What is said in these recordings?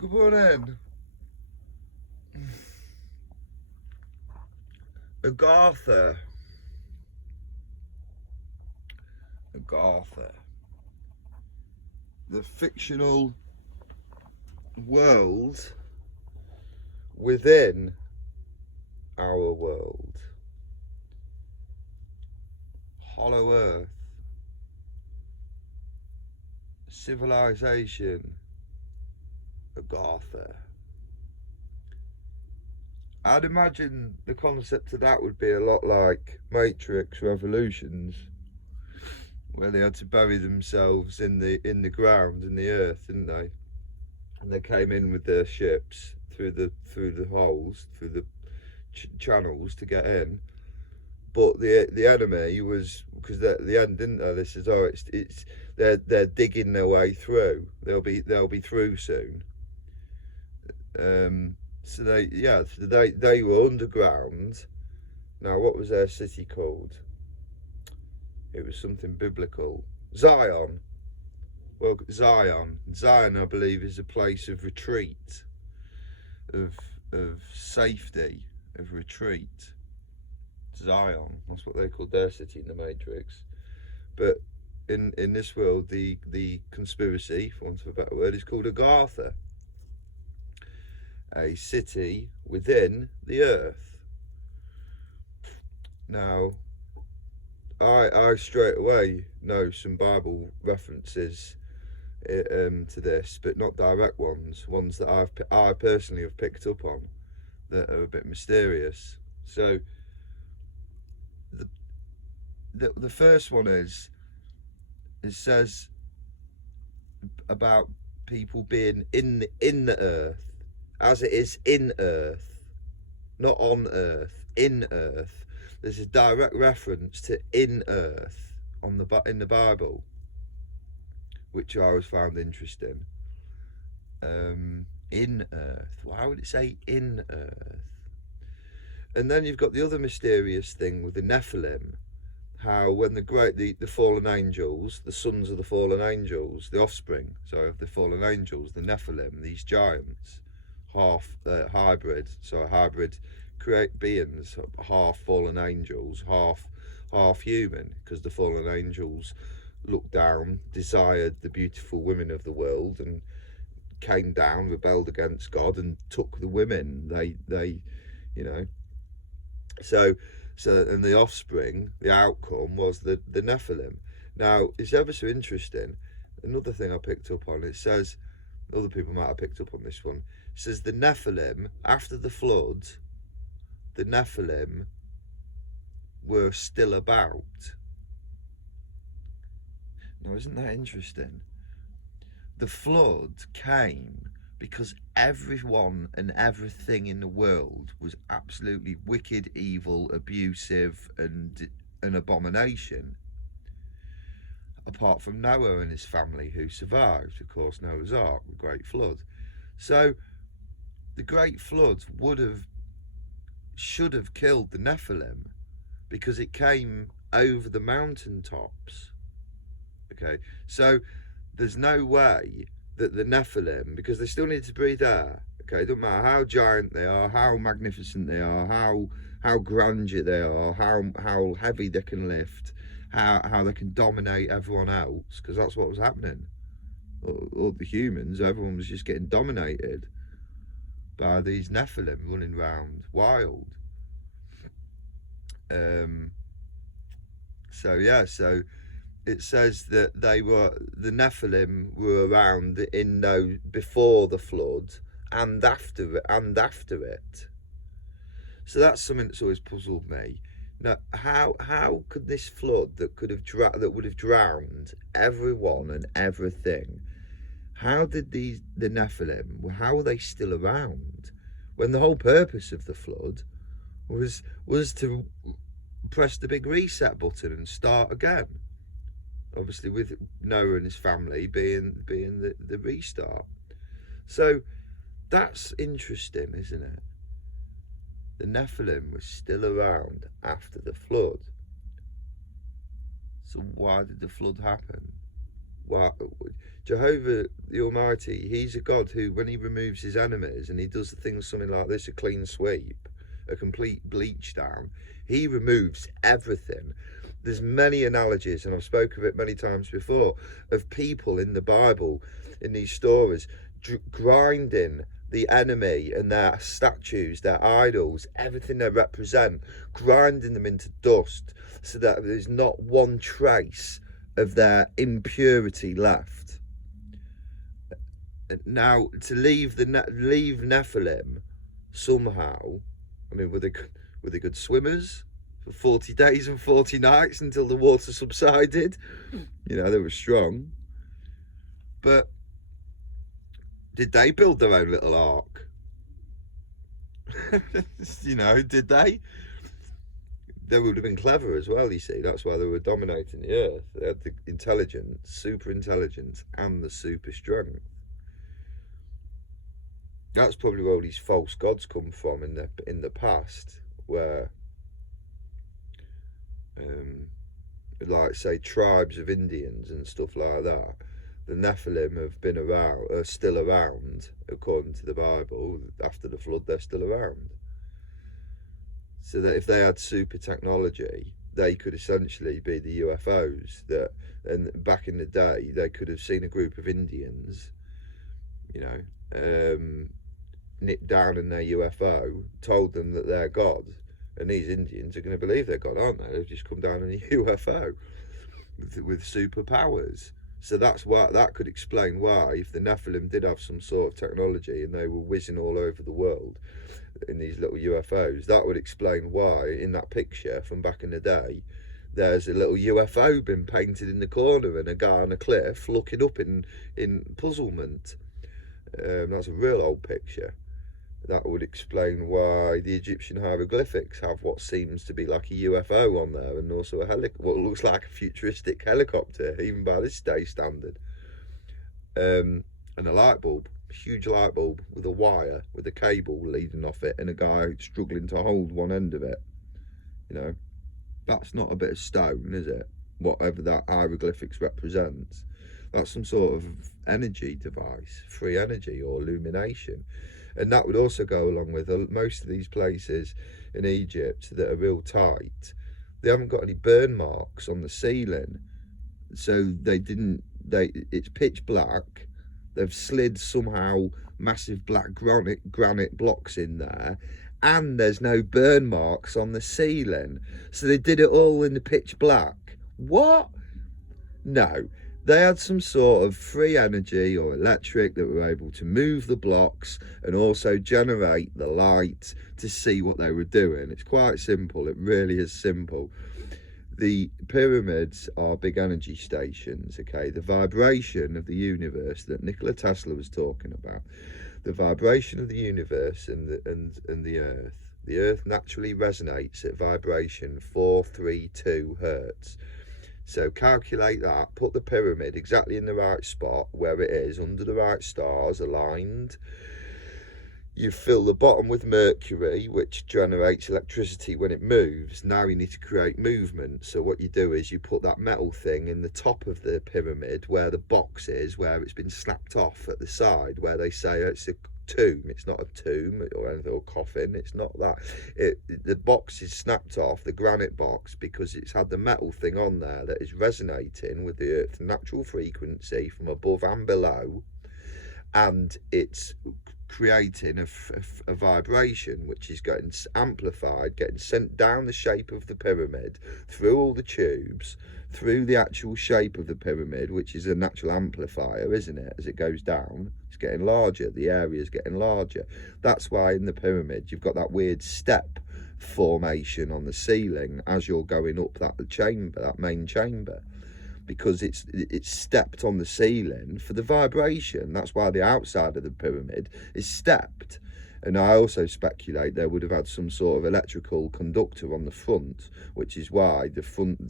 Good morning. Agartha. Agartha. The fictional world within our world. Hollow Earth. Civilization. Agartha. I'd imagine the concept of that would be a lot like Matrix Revolutions, where they had to bury themselves in the ground, in the earth, didn't they? And they came in with their ships through the holes, through the channels to get in. But the enemy was, because the end, didn't they? This is it's they're digging their way through. They'll be through soon. So they were underground. Now, what was their city called? It was something biblical. Zion. Well, Zion, I believe, is a place of retreat, of safety, of retreat. Zion, that's what they called their city in the Matrix. But in this world, the conspiracy, for want of a better word, is called Agartha, a city within the earth. Now, I straight away know some Bible references to this, but not direct ones that I personally have picked up on that are a bit mysterious. So the first one is, it says about people being in the earth, as it is in earth, not on earth, in earth. There's a direct reference to in earth in the Bible, which I always found interesting. In earth. Why would it say in earth? And then you've got the other mysterious thing with the Nephilim. How when the fallen angels, the sons of the fallen angels, the offspring, of the fallen angels, the Nephilim, these giants, hybrid create beings, half fallen angels, half human, because the fallen angels looked down, desired the beautiful women of the world, and came down, rebelled against God, and took the women. They So and the offspring, the outcome was the Nephilim. Now, it's ever so interesting. Another thing I picked up on, it says, other people might have picked up on this one, it says the Nephilim, after the flood, the Nephilim were still about. Now, isn't that interesting? The flood came because everyone and everything in the world was absolutely wicked, evil, abusive, and an abomination. Apart from Noah and his family, who survived, of course, Noah's Ark, the Great Flood. So the Great Flood should have killed the Nephilim, because it came over the mountaintops. Okay, so there's no way that the Nephilim, because they still need to breathe air. Okay, it doesn't matter how giant they are, how magnificent they are, how grandeur they are, how heavy they can lift, how they can dominate everyone else, because that's what was happening. All the humans, everyone was just getting dominated by these Nephilim running around wild. So it says that the Nephilim were around before the flood and after it. So that's something that's always puzzled me. Now, how could this flood that would have drowned everyone and everything? How did the Nephilim? How were they still around when the whole purpose of the flood was to press the big reset button and start again? Obviously, with Noah and his family being the restart. So that's interesting, isn't it? The Nephilim was still around after the flood. So why did the flood happen? Wow. Jehovah the Almighty, he's a God who, when he removes his enemies and he does things something like this, a clean sweep, a complete bleach down, he removes everything. There's many analogies, and I've spoken of it many times before, of people in the Bible, in these stories, grinding the enemy and their statues, their idols, everything they represent, grinding them into dust so that there's not one trace of their impurity left. Now, to leave Nephilim somehow, I mean, were they good swimmers for 40 days and 40 nights until the water subsided? You know, they were strong. But did they build their own little ark? You know, did they? They would have been clever as well, you see. That's why they were dominating the earth. They had the intelligence, super intelligence, and the super strength. That's probably where all these false gods come from in the past, where like say tribes of Indians and stuff like that. The Nephilim have been around, are still around, according to the Bible. After the flood, they're still around. So that if they had super technology, they could essentially be the UFOs that, and back in the day, they could have seen a group of Indians, you know, nipped down in their UFO, told them that they're God, and these Indians are going to believe they're God, aren't they? They've just come down in a UFO with superpowers. So that's why, that could explain why, if the Nephilim did have some sort of technology and they were whizzing all over the world in these little UFOs, that would explain why in that picture from back in the day there's a little UFO been painted in the corner and a guy on a cliff looking up in puzzlement. That's a real old picture. That would explain why the Egyptian hieroglyphics have what seems to be like a UFO on there, and also what looks like a futuristic helicopter, even by this day standard. And a light bulb, a huge light bulb with a wire, with a cable leading off it, and a guy struggling to hold one end of it. You know, that's not a bit of stone, is it? Whatever that hieroglyphics represents. That's some sort of energy device, free energy or illumination. And that would also go along with most of these places in Egypt that are real tight. They haven't got any burn marks on the ceiling. So it's pitch black. They've slid somehow massive black granite blocks in there. And there's no burn marks on the ceiling. So they did it all in the pitch black. What? No. They had some sort of free energy or electric that were able to move the blocks and also generate the light to see what they were doing. It's quite simple. It really is simple. The pyramids are big energy stations, okay? The vibration of the universe that Nikola Tesla was talking about, the vibration of the universe and the earth. The earth naturally resonates at vibration 432 hertz. So calculate that, put the pyramid exactly in the right spot where it is, under the right stars, aligned. You fill the bottom with mercury, which generates electricity when it moves. Now you need to create movement. So what you do is you put that metal thing in the top of the pyramid where the box is, where it's been snapped off at the side, where they say it's a tomb. It's not a tomb or anything, or coffin. It's not that. The box is snapped off, the granite box, because it's had the metal thing on there that is resonating with the Earth's natural frequency from above and below, and it's creating a vibration which is getting amplified, getting sent down the shape of the pyramid, through all the tubes, through the actual shape of the pyramid, which is a natural amplifier, isn't it? As it goes down, it's getting larger, the area is getting larger. That's why in the pyramid you've got that weird step formation on the ceiling as you're going up that chamber, that main chamber, because it's stepped on the ceiling for the vibration. That's why the outside of the pyramid is stepped. And I also speculate they would have had some sort of electrical conductor on the front, which is why the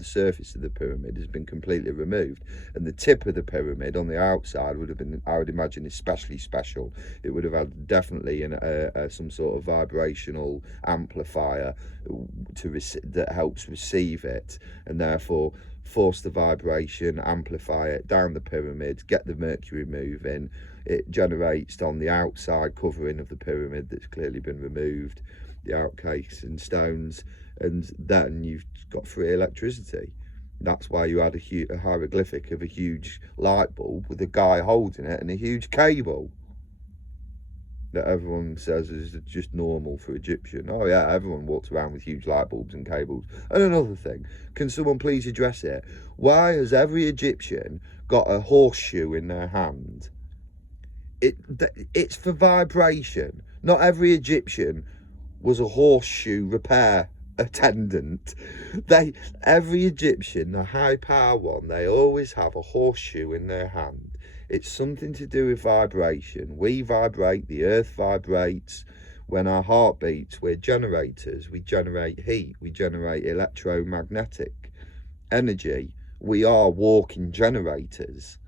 surface of the pyramid has been completely removed. And the tip of the pyramid on the outside would have been, I would imagine, especially special. It would have had definitely some sort of vibrational amplifier that helps receive it, and therefore force the vibration, amplify it down the pyramid, get the mercury moving. It generates on the outside covering of the pyramid that's clearly been removed, the outcase and stones, and then you've got free electricity. That's why you had a hieroglyphic of a huge light bulb with a guy holding it and a huge cable that everyone says is just normal for Egyptian. Oh yeah, everyone walks around with huge light bulbs and cables. And another thing, can someone please address it? Why has every Egyptian got a horseshoe in their hand? It's for vibration. Not every Egyptian was a horseshoe repair attendant. Every Egyptian, the high power one, they always have a horseshoe in their hand. It's something to do with vibration. We vibrate, the earth vibrates. When our heart beats, we're generators. We generate heat, we generate electromagnetic energy. We are walking generators.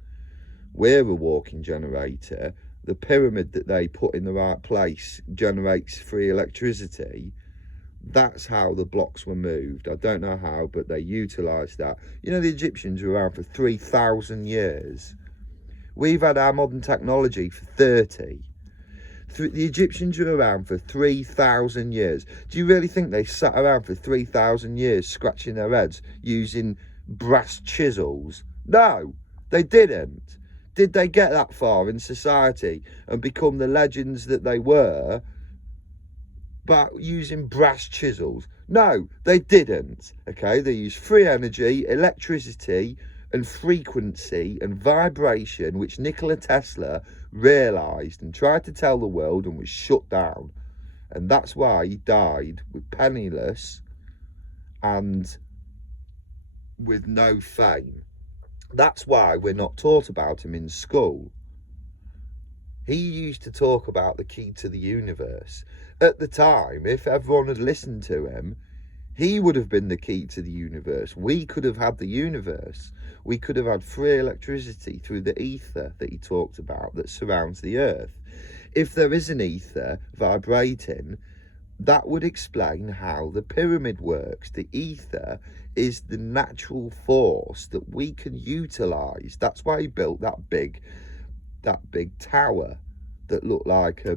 We're a walking generator. The pyramid that they put in the right place generates free electricity. That's how the blocks were moved. I don't know how, but they utilised that. You know, the Egyptians were around for 3,000 years. We've had our modern technology for 30. The Egyptians were around for 3,000 years. Do you really think they sat around for 3,000 years scratching their heads using brass chisels? No, they didn't. Did they get that far in society and become the legends that they were by using brass chisels? No, they didn't. Okay, they used free energy, electricity, and frequency and vibration, which Nikola Tesla realised and tried to tell the world and was shut down. And that's why he died with penniless and with no fame. That's why we're not taught about him in school. He used to talk about the key to the universe. At the time, if everyone had listened to him, he would have been the key to the universe. We could have had the universe. We could have had free electricity through the ether that he talked about that surrounds the earth. If there is an ether vibrating, that would explain how the pyramid works. The ether is the natural force that we can utilise. That's why he built that big tower that looked like a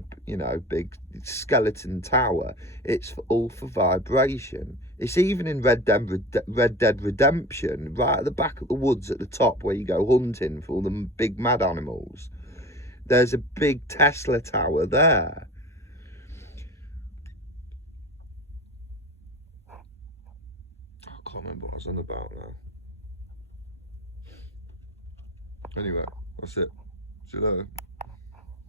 big skeleton tower. It's all for vibration. It's even in Red Dead Redemption, right at the back of the woods at the top where you go hunting for all the big mad animals. There's a big Tesla tower there. I can't remember what I was on about now. Anyway, that's it. See you later.